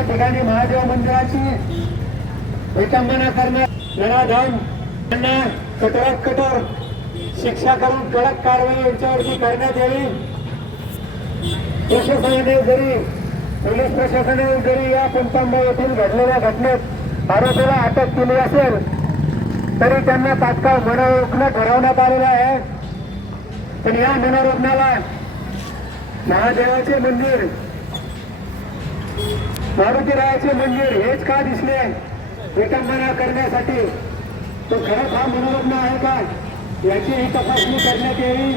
या ठिकाणी महादेव मंदिराची विटंबना करण्यात नराधाम यांना कठोरात कठोर शिक्षा करून कडक कारवाई यांच्यावरती करण्यात यावी. प्रशासनाने जरी पोलीस प्रशासनाने जरी या पंचांबा येथील घडलेल्या घटनेत आरोपीला अटक केली असेल तरी त्यांना तात्काळ मनोरुग्ण ठरवण्यात आलेलं आहे. पण या मनोरुग्णाला महादेवाचे मंदिर मारुतीरायाचे मंदिर हेच का दिसले? विटंबना करण्यासाठी. तो खरंच हा मनोरुग्ण आहे का? याची ही तपासणी करण्यात यावी.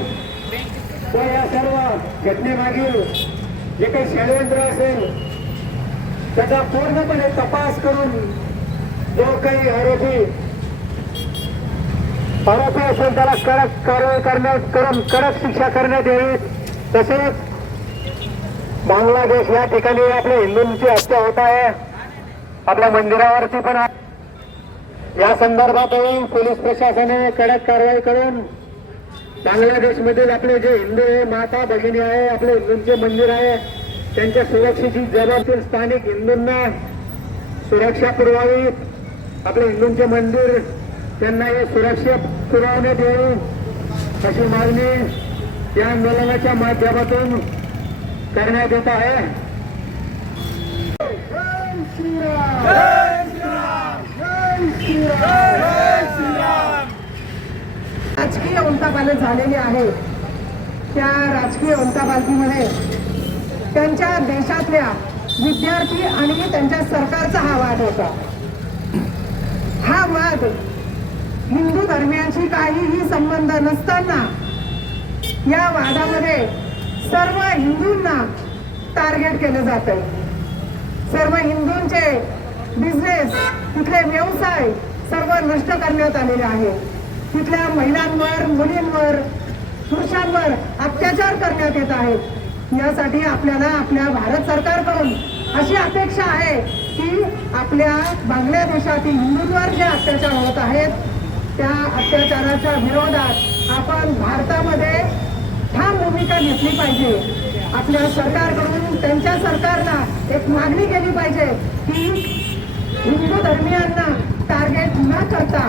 तो या सर्व घटनेमागील जे काही षडयंत्र असेल त्याचा पूर्णपणे तपास करून जो काही आरोपी आरोपी असेल त्याला कडक कारवाई करण्यात करून कडक शिक्षा करण्यात यावी. तसेच बांगलादेश या ठिकाणी आपल्या हिंदूंची हत्या होत आहे. आपल्या मंदिरावरती पण या संदर्भातही पोलीस प्रशासनाने कडक कारवाई करून बांगलादेशमधील आपले जे हिंदू आहे माता भगिनी आहे आपले हिंदूंचे मंदिर आहे त्यांच्या सुरक्षेची जबाबदारी स्थानिक हिंदूंना सुरक्षा पुरवावी. आपले हिंदूंचे मंदिर त्यांना हे सुरक्षा पुरवण्यात येऊ अशी मागणी या आंदोलनाच्या माध्यमातून करण्यात येत आहे राजकीय उलटापालट झालेली आहे. त्या राजकीय उलटापालटीमध्ये त्यांच्या देशातल्या विद्यार्थी आणि त्यांच्या सरकारचा हा वाद होता. हा वाद हिंदू धर्मियांशी काहीही संबंध नसताना या वादामध्ये सर्व हिंदूंना टार्गेट केलं जात सर्व हिंदूंचे बिझनेस तिथले व्यवसाय सर्व नष्ट करण्यात आलेले आहे. तिथल्या महिलांवर मुलींवर पुरुषांवर अत्याचार करण्यात येत आहेत. यासाठी आपल्याला आपल्या भारत सरकारकडून अशी अपेक्षा आहे की आपल्या बांगलादेशातील हिंदूंवर जे अत्याचार होत आहेत त्या अत्याचाराच्या विरोधात आपण भारतामध्ये ठाम भूमिका घेतली पाहिजे. आपल्या सरकारकडून त्यांच्या सरकारला एक मागणी केली पाहिजे की हिंदू धर्मियांना टार्गेट न करता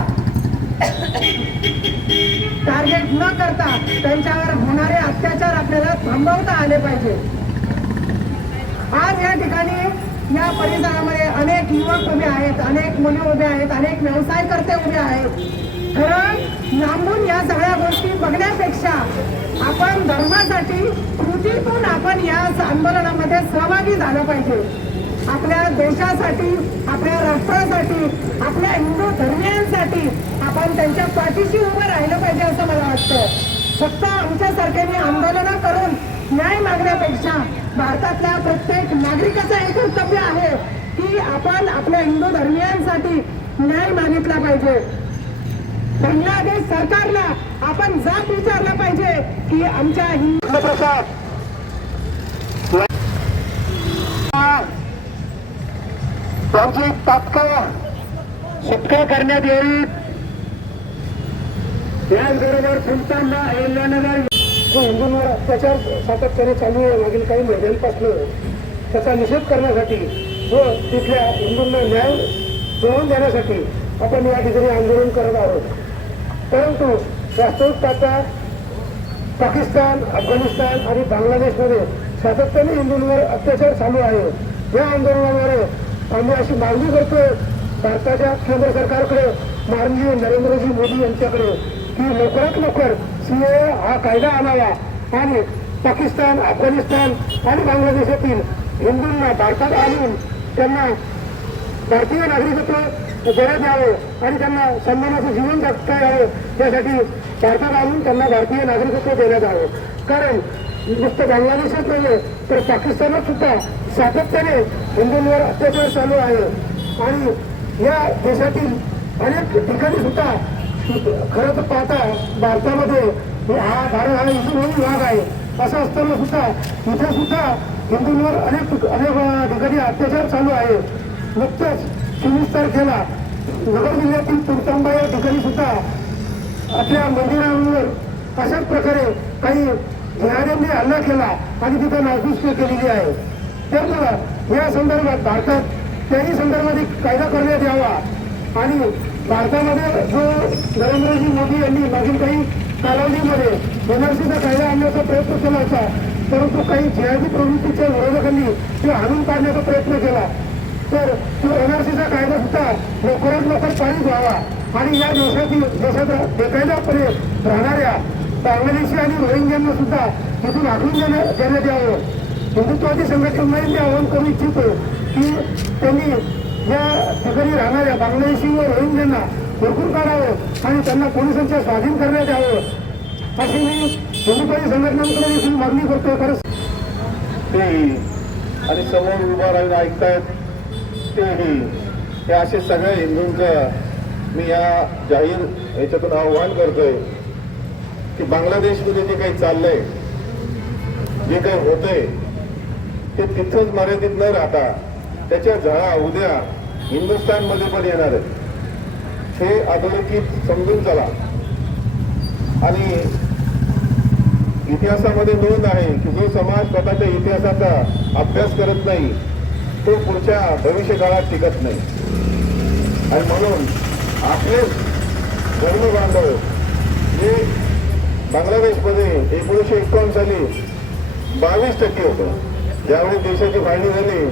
टार्गेट न करता त्यांच्यावर होणारे अत्याचार आपल्याला थांबवता आले पाहिजे. आज या ठिकाणी या परिसरामध्ये अनेक युवक उभे आहेत अनेक मुली उभे आहेत अनेक व्यवसायकर्ते उभे आहेत. खरं लांबून या सगळ्या आपण धर्मासाठी कृतीतून आपण या आंदोलनामध्ये सहभागी झालं पाहिजे. आपल्या देशासाठी आपल्या राष्ट्रासाठी आपल्या हिंदू धर्मियांसाठी आपण त्यांच्या पाठीशी उभं राहिलं पाहिजे असं मला वाटतं. फक्त आमच्यासारख्याने आंदोलनं करून न्याय मागण्यापेक्षा भारतातल्या प्रत्येक नागरिकाचं एक कर्तव्य आहे की आपण आपल्या हिंदू धर्मियांसाठी न्याय मागितला पाहिजे. बांगलादेश सरकारला आपण जाब विचारला पाहिजे की आमच्या हिंदू प्रसाद. त्यांची तात्काळ. सुटका करण्यात येईल. त्याचबरोबर सुलतानला अहिल्यानगर जो हिंदूंवर अत्याचार सातत्याने चालू आहे मागील काही महिन्यांपासून त्याचा निषेध करण्यासाठी व तिथल्या हिंदूंना न्याय मिळवून देण्यासाठी आपण या ठिकाणी आंदोलन करत आहोत. परंतु वास्तविकता पाकिस्तान अफगाणिस्तान आणि बांगलादेशमध्ये सातत्याने हिंदूंवर अत्याचार चालू आहे. या आंदोलनाद्वारे आम्ही अशी मागणी करतोय भारताच्या केंद्र सरकारकडे माननीय नरेंद्रजी मोदी यांच्याकडे की लवकरात लवकर सीए हा कायदा आणावा आणि पाकिस्तान अफगाणिस्तान आणि बांगलादेशातील हिंदूंना भारतात आणून त्यांना भारतीय नागरिकत्व देण्यात यावं आणि त्यांना सन्मानाचं जीवन जगता यावं यासाठी भारतात आणून त्यांना भारतीय नागरिकत्व देण्यात यावं. कारण नुसतं बांगलादेशात नव्हे तर पाकिस्तानात सुद्धा सातत्याने हिंदूंवर अत्याचार चालू आहे. आणि या देशातील अनेक ठिकाणी सुद्धा खरं तर पाहता भारतामध्ये हा भारत हा हिंदू भाग आहे. असं असताना सुद्धा इथे सुद्धा हिंदूंवर अनेक अनेक ठिकाणी अत्याचार चालू आहे. नुकतंच चोवीस तारखेला नगर जिल्ह्यातील तुरतांबा या ठिकाणी सुद्धा आपल्या मंदिरांवर अशाच प्रकारे काही जिहाद्यांनी हल्ला केला आणि तिथं नासधूस केलेली आहे. त्यामुळं या संदर्भात भारतात त्याही संदर्भात एक कायदा करण्यात यावा आणि भारतामध्ये जो नरेंद्रजी मोदी यांनी मागील काही कालावधीमध्ये एनआरसीचा कायदा आणण्याचा प्रयत्न केला होता परंतु काही जिहादी प्रवृत्तीच्या विरोधकांनी ते हाणून काढण्याचा प्रयत्न केला. तर तो एनआरसीचा कायदा सुद्धा लवकरात लवकर पारित व्हावा. आणि या देशातील देशात बेकायदापणे राहणाऱ्या बांगलादेशी आणि रोहिंग्यांना सुद्धा तिथून आखून देणं देण्यात यावं. हिंदुत्वादी संघटनांना मी आवाहन करू इच्छितो की त्यांनी या ठिकाणी राहणाऱ्या बांगलादेशी व रोहिंग्यांना भरपूर काढावं आणि त्यांना पोलिसांच्या स्वाधीन करण्यात यावं. अशी मी हिंदुत्वादी संघटनांकडे देखील मागणी करतो खरंच तेही आणि समोर उभा राहिला ऐकतायत तेही हे असे सगळ्या हिंदूंचं मी या जाहीर याच्यातून आव्हान करतोय की बांगलादेशमध्ये जे काही चाललंय जे काही होतंय ते तिथंच मर्यादित न राहता त्याच्या झळा उद्या हिंदुस्थानमध्ये पण येणार आहेत. हे अधोरेखित समजून चला. आणि इतिहासामध्ये नोंद आहे की जो समाज स्वतःच्या इतिहासाचा अभ्यास करत नाही तो पुढच्या भविष्य काळात टिकत नाही. आणि म्हणून आपले धर्म बांधव जे बांगलादेशमध्ये एकोणीसशे एकावन्न साली बावीस टक्के होतं. ज्यावेळी देशाची फाळणी झाली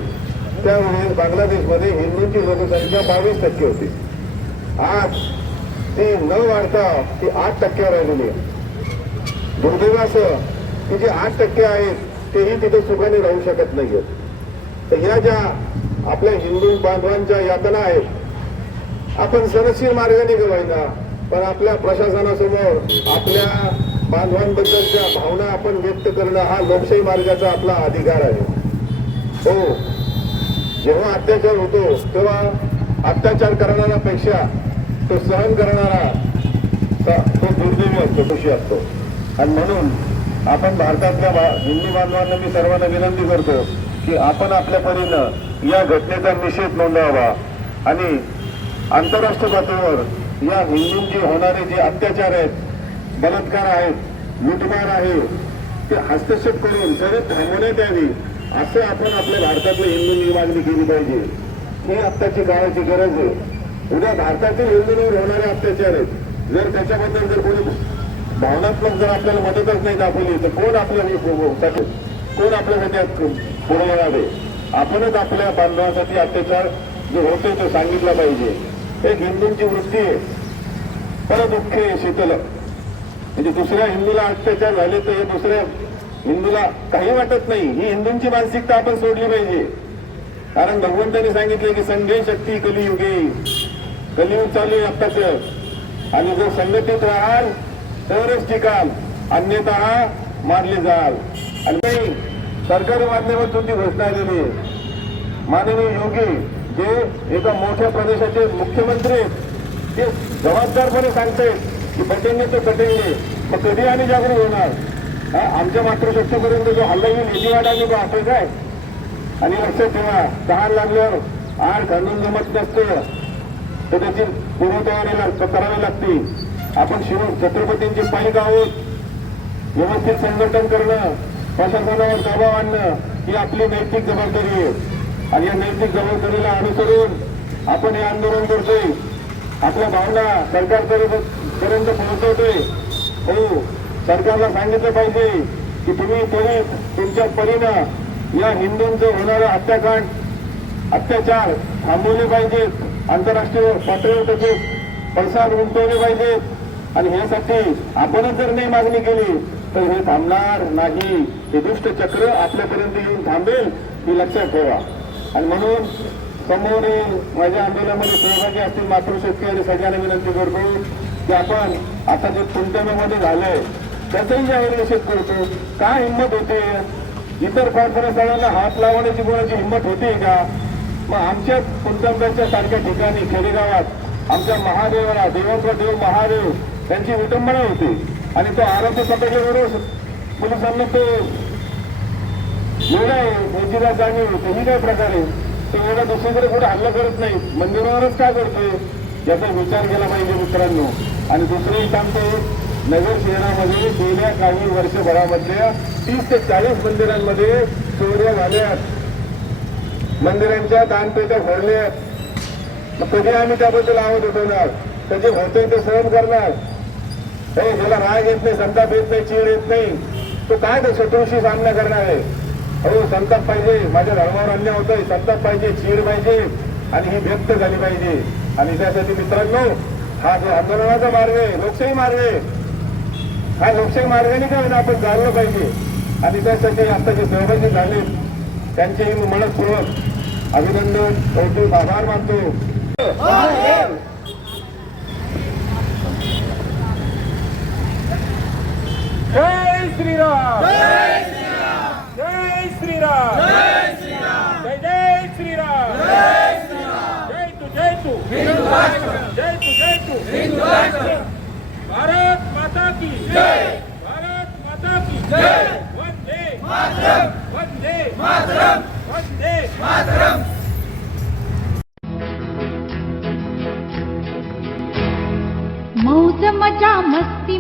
त्यावेळेस बांगलादेशमध्ये हिंदूंची लोकसंख्या बावीस टक्के होती. आज ती न वाढता ती आठ टक्क्यावर आलेली आहे. दुर्दैवाचं की जे आठ टक्के आहेत तेही तिथे सुखाने राहू शकत नाही आहेत तर ह्या ज्या आपल्या हिंदू बांधवांच्या यातना आहेत आपण सनदशीर मार्गाने गवायचा पण आपल्या प्रशासनासमोर आपल्या बांधवांबद्दलच्या भावना आपण व्यक्त करणं हा लोकशाही मार्गाचा आपला अधिकार आहे. हो. जेव्हा अत्याचार होतो तेव्हा अत्याचार करणाऱ्यापेक्षा तो सहन करणारा तो दुर्दैवी असतो खुशी असतो. आणि म्हणून आपण भारतातल्या बा- हिंदू बांधवांना मी सर्वांना विनंती करतो की आपण आपल्या परीनं या घटनेचा निषेध नोंदवावा आणि आंतरराष्ट्रीय पातळीवर या हिंदूंची होणारे जे अत्याचार आहेत बलात्कार आहेत लुटमार आहे ते हस्तक्षेप करून जरी थांबवण्यात यावी असं आपण आपल्या भारतातल्या हिंदूंनी मागणी केली पाहिजे ही आत्ताची काळाची गरज आहे उद्या भारतातील हिंदूंवर होणारे अत्याचार आहेत जर त्याच्याबद्दल जर कोणी भावनात्मक जर आपल्याला मदतच नाही दाखवली तर कोण आपल्या कोण आपल्यासाठी पुढे यावे आपणच आपल्या बांधवासाठी अत्याचार जो होतोय तो सांगितला पाहिजे. एक हिंदूंची वृत्ती आहे. परत दुःख आहे शीतल. म्हणजे दुसऱ्या हिंदूला अत्याचार झाले तर हे दुसऱ्या हिंदूला काही वाटत नाही. ही हिंदूंची मानसिकता आपण सोडली पाहिजे. कारण भगवंतांनी सांगितले की संघे शक्ती कलियुगे. कलियुग चालू आहे आत्ताच. आणि जर संघटित राहाल तरच ठिकाण अन्यथा मारले जाल. आणि नाही सरकारी माध्यमातून ती घोषणा आलेली आहे माननीय योगी जे एका मोठ्या प्रदेशाचे मुख्यमंत्री आहेत ते जबाबदारपणे सांगतायत की बटेंगे तर बटेंगे मग कधी आणि जागरूक होणार? आमच्या मातृशक्तीपर्यंत जो हल्ला येईल याची वाट आम्ही पाहतोय काय आणि लक्षात ठेवा तहान लागल्यावर आड घालून जमत नसतं. तर त्याची पूर्वतयारी लाग- करावी लागते. आपण शिव छत्रपतींची पाईक आहोत. व्यवस्थित संघटन करणं प्रशासनावर दबाव आणणं ही आपली नैतिक जबाबदारी आहे. आणि या नैतिक जबाबदारीला अनुसरून आपण हे आंदोलन करतोय. आपल्या भावना सरकारपर्यंत पोहोचवतोय. हो सरकारला सांगितलं पाहिजे की तुम्ही त्वरित तुमच्या परीनं या हिंदूंचं होणारं हत्याकांड अत्याचार थांबवले पाहिजेत. आंतरराष्ट्रीय पातळीवर त्याचे पैसा गुंतवले पाहिजेत. आणि ह्यासाठी आपणच जर नाही मागणी केली तर हे थांबणार नाही. हे दुष्ट चक्र आपल्यापर्यंत येऊन थांबेल ही लक्षात ठेवा. आणि म्हणून समोर माझ्या आंदोलनामध्ये सहभागी असतील मातृशक्ती आणि सगळ्यांना विनंती करतो की आपण आता जे पुंतण्यामध्ये झालंय त्याचंही जाहीर निषेध करतो. का हिंमत होते? इतर कॉन्फरन्सवाल्यांना हात लावण्याची कोणाची हिंमत होते का? मग आमच्या कुंटंबाच्या सारख्या ठिकाणी खेडेगावात आमच्या महादेवाला देवाचा देव महादेव त्यांची विटंबना होती. आणि तो आरोग्य सभेबरोबर पोलिसांना तो एवढा मोदीला जाणीव होते ही काय प्रकारे? तो एवढा दुसरीकडे कुठे हल्ला करत नाही. मंदिरावरच काय करतोय? याचा विचार केला पाहिजे मित्रांनो. आणि दुसरंही सांगतो नगर शहरामध्ये गेल्या काही वर्षभरामधल्या तीस ते चाळीस मंदिरांमध्ये चोऱ्या झाल्यात. मंदिरांच्या दानपेट्या भरल्यात. मग कधी आम्ही त्याबद्दल आवाज उठवणार? त्याचे होते ते सहन करणार? हे ज्याला राग येत नाही संताप येत नाही चीड येत नाही. तो काय ते शत्रूशी सामना करणार आहे? हो संताप पाहिजे. माझ्या धर्मावर अन्याय होतोय. संताप पाहिजे चीड पाहिजे आणि ही व्यक्त झाली पाहिजे. आणि त्यासाठी मित्रांनो हा जो आंदोलनाचा मार्ग आहे लोकशाही मार्ग आहे हा लोकशाही मार्गाने काय आपण जाणलं पाहिजे. आणि त्यासाठी आता जे सहभागी झाले त्यांचेही मनपूर्वक अभिनंदन कौतुक आभार मानतो. Jai Sri Ram! Jai Sri Ram! Jai Sri Ram! Jai Sri Ram! Jai Jai Sri Ram! Jai Sri Ram! Jai Tu Jai Tu! Hindu Rashtra! Jai Tu Jai Tu! Hindu Rashtra! Bharat Mata Ki! Jai! Bharat Mata Ki! Jai! Vande Mataram! Vande Mataram! Vande Mataram! मौज मजा मस्त